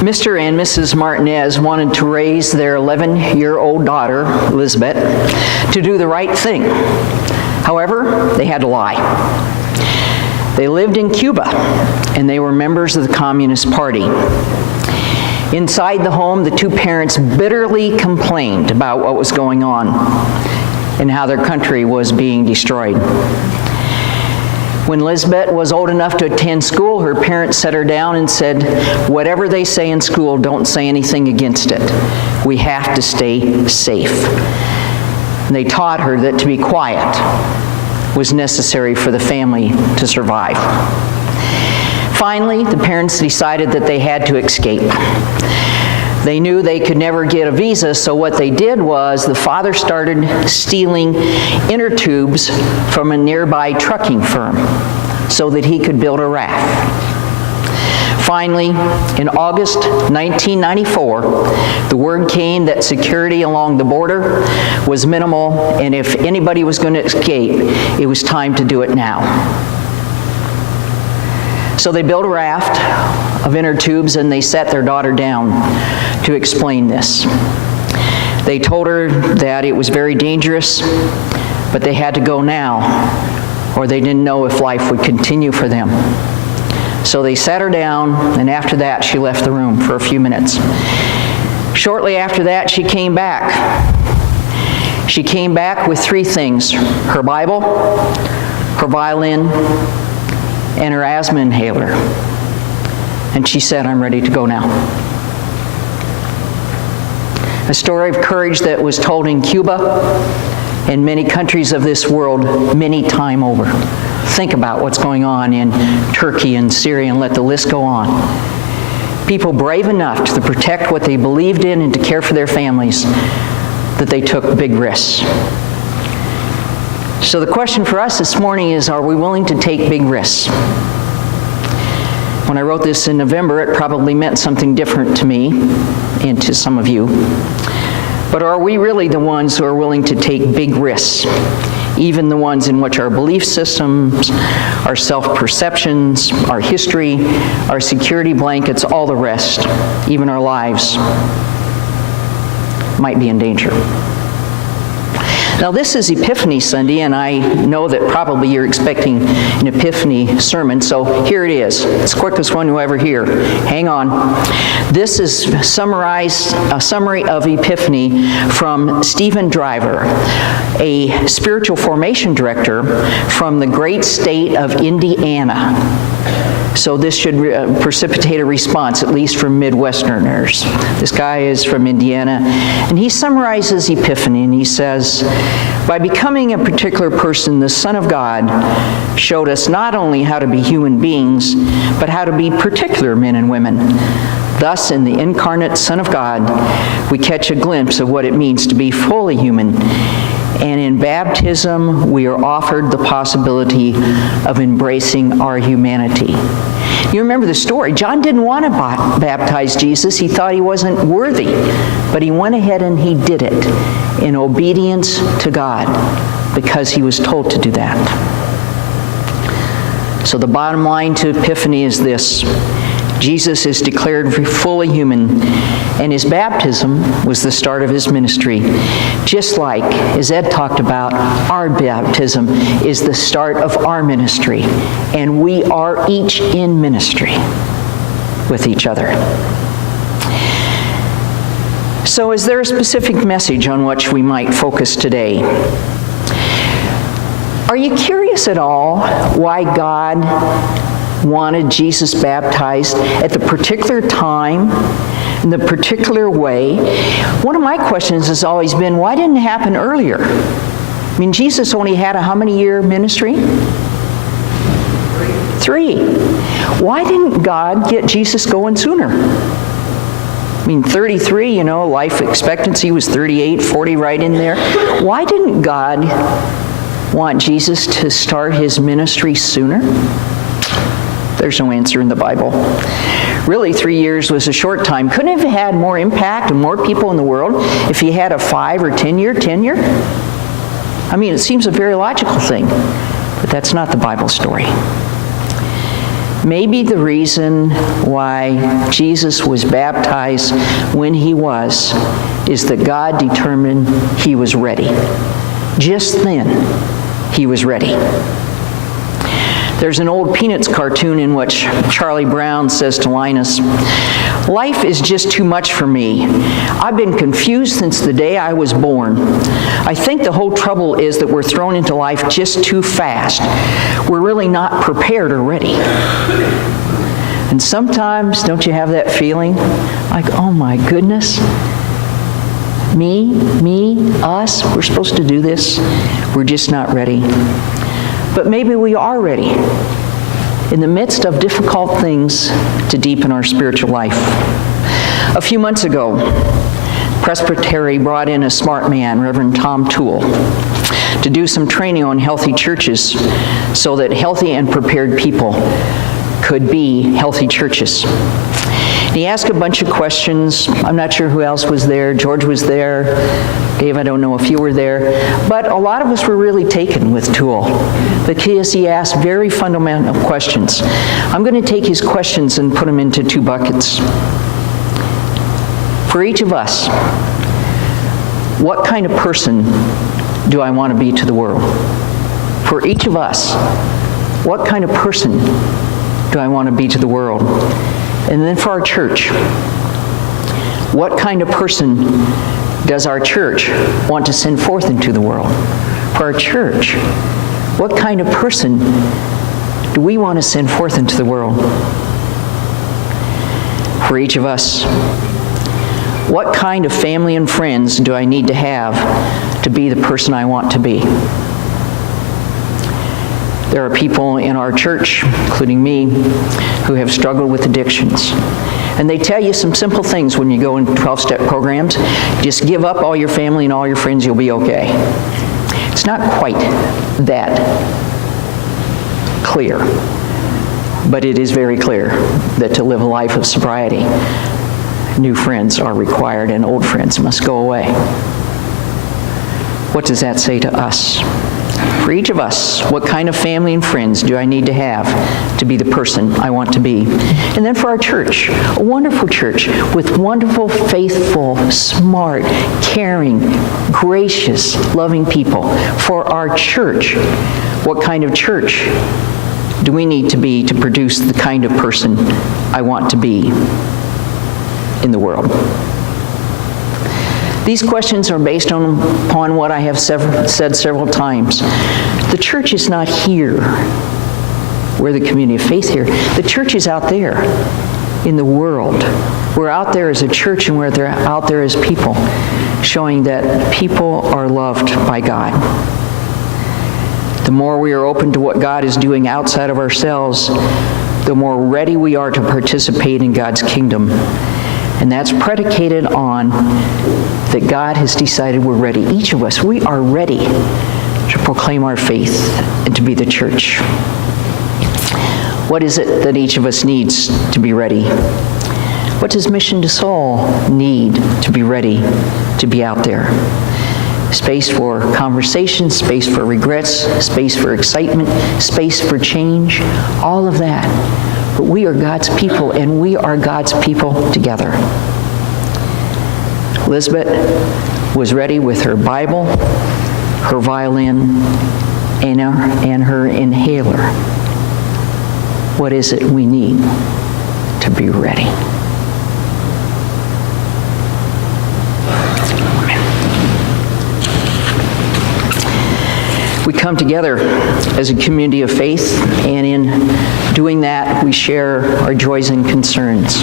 Mr. and Mrs. Martinez wanted to raise their 11-year-old daughter, Elizabeth, to do the right thing. However, they had to lie. They lived in Cuba, and they were members of the Communist Party. Inside the home, the two parents bitterly complained about what was going on and how their country was being destroyed. When Elizabeth was old enough to attend school, her parents set her down and said, "Whatever they say in school, don't say anything against it. We have to stay safe." And they taught her that to be quiet was necessary for the family to survive. Finally, the parents decided that they had to escape. They knew they could never get a visa, so what they did was the father started stealing inner tubes from a nearby trucking firm so that he could build a raft. Finally, in August 1994, the word came that security along the border was minimal, and if anybody was going to escape, it was time to do it now. So they built a raft of inner tubes and they sat their daughter down to explain this. They told her that it was very dangerous, but they had to go now, or they didn't know if life would continue for them. So they sat her down, and after that she left the room for a few minutes. Shortly after that, she came back. She came back with three things: her Bible, her violin, and her asthma inhaler. And she said, "I'm ready to go now." A story of courage that was told in Cuba and many countries of this world many times over. Think about what's going on in Turkey and Syria, and let the list go on. People brave enough to protect what they believed in and to care for their families, that they took big risks. So the question for us this morning is, are we willing to take big risks? When I wrote this in November, it probably meant something different to me and to some of you. But are we really the ones who are willing to take big risks, even the ones in which our belief systems, our self-perceptions, our history, our security blankets, all the rest, even our lives, might be in danger? Now, this is Epiphany Sunday, and I know that probably you're expecting an Epiphany sermon, so here it is. It's the quickest one you'll ever hear. Hang on. This is a summary of Epiphany from Stephen Driver, a spiritual formation director from the great state of Indiana. So this should precipitate a response, at least from Midwesterners. This guy is from Indiana, and he summarizes Epiphany, and he says, "By becoming a particular person, the Son of God showed us not only how to be human beings, but how to be particular men and women. Thus, in the incarnate Son of God, we catch a glimpse of what it means to be fully human. And in baptism, we are offered the possibility of embracing our humanity." You remember the story. John didn't want to baptize Jesus. He thought he wasn't worthy. But he went ahead and he did it in obedience to God because he was told to do that. So the bottom line to Epiphany is this: Jesus is declared fully human, and his baptism was the start of his ministry. Just like, as Ed talked about, our baptism is the start of our ministry, and we are each in ministry with each other. So is there a specific message on which we might focus today? Are you curious at all why God wanted Jesus baptized at the particular time, in the particular way? One of my questions has always been, why didn't it happen earlier? I mean, Jesus only had a how many year ministry? 3. Why didn't God get Jesus going sooner? I mean, 33, life expectancy was 38, 40 right in there. Why didn't God want Jesus to start his ministry sooner? There's no answer in the Bible. Really, 3 years was a short time. Couldn't have had more impact and more people in the world if he had a 5 or 10 year tenure? I mean, it seems a very logical thing, but that's not the Bible story. Maybe the reason why Jesus was baptized when he was is that God determined he was ready. Just then, he was ready. There's an old Peanuts cartoon in which Charlie Brown says to Linus, "Life is just too much for me. I've been confused since the day I was born. I think the whole trouble is that we're thrown into life just too fast. We're really not prepared or ready." And sometimes, don't you have that feeling? Like, oh my goodness, me, us, we're supposed to do this. We're just not ready. But maybe we are ready in the midst of difficult things to deepen our spiritual life. A few months ago, Presbytery brought in a smart man, Reverend Tom Toole, to do some training on healthy churches so that healthy and prepared people could be healthy churches. He asked a bunch of questions. I'm not sure who else was there. George was there. Dave, I don't know if you were there. But a lot of us were really taken with Toole because he asked very fundamental questions. I'm going to take his questions and put them into two buckets. For each of us, what kind of person do I want to be to the world? For each of us, what kind of person do I want to be to the world? And then for our church, what kind of person does our church want to send forth into the world? For our church, what kind of person do we want to send forth into the world? For each of us, what kind of family and friends do I need to have to be the person I want to be? There are people in our church, including me, who have struggled with addictions. And they tell you some simple things when you go into 12-step programs. Just give up all your family and all your friends, you'll be okay. It's not quite that clear, but it is very clear that to live a life of sobriety, new friends are required and old friends must go away. What does that say to us? For each of us, what kind of family and friends do I need to have to be the person I want to be? And then for our church, a wonderful church with wonderful, faithful, smart, caring, gracious, loving people. For our church, what kind of church do we need to be to produce the kind of person I want to be in the world? These questions are based upon what I have said several times. The church is not here. We're the community of faith here. The church is out there in the world. We're out there as a church and we're out there as people, showing that people are loved by God. The more we are open to what God is doing outside of ourselves, the more ready we are to participate in God's kingdom. And that's predicated on that God has decided we're ready. Each of us, we are ready to proclaim our faith and to be the church. What is it that each of us needs to be ready? What does Mission to Soul need to be ready to be out there? Space for conversation, space for regrets, space for excitement, space for change, all of that. But we are God's people, and we are God's people together. Elizabeth was ready with her Bible, her violin, and her inhaler. What is it we need to be ready? We come together as a community of faith, and in doing that, we share our joys and concerns.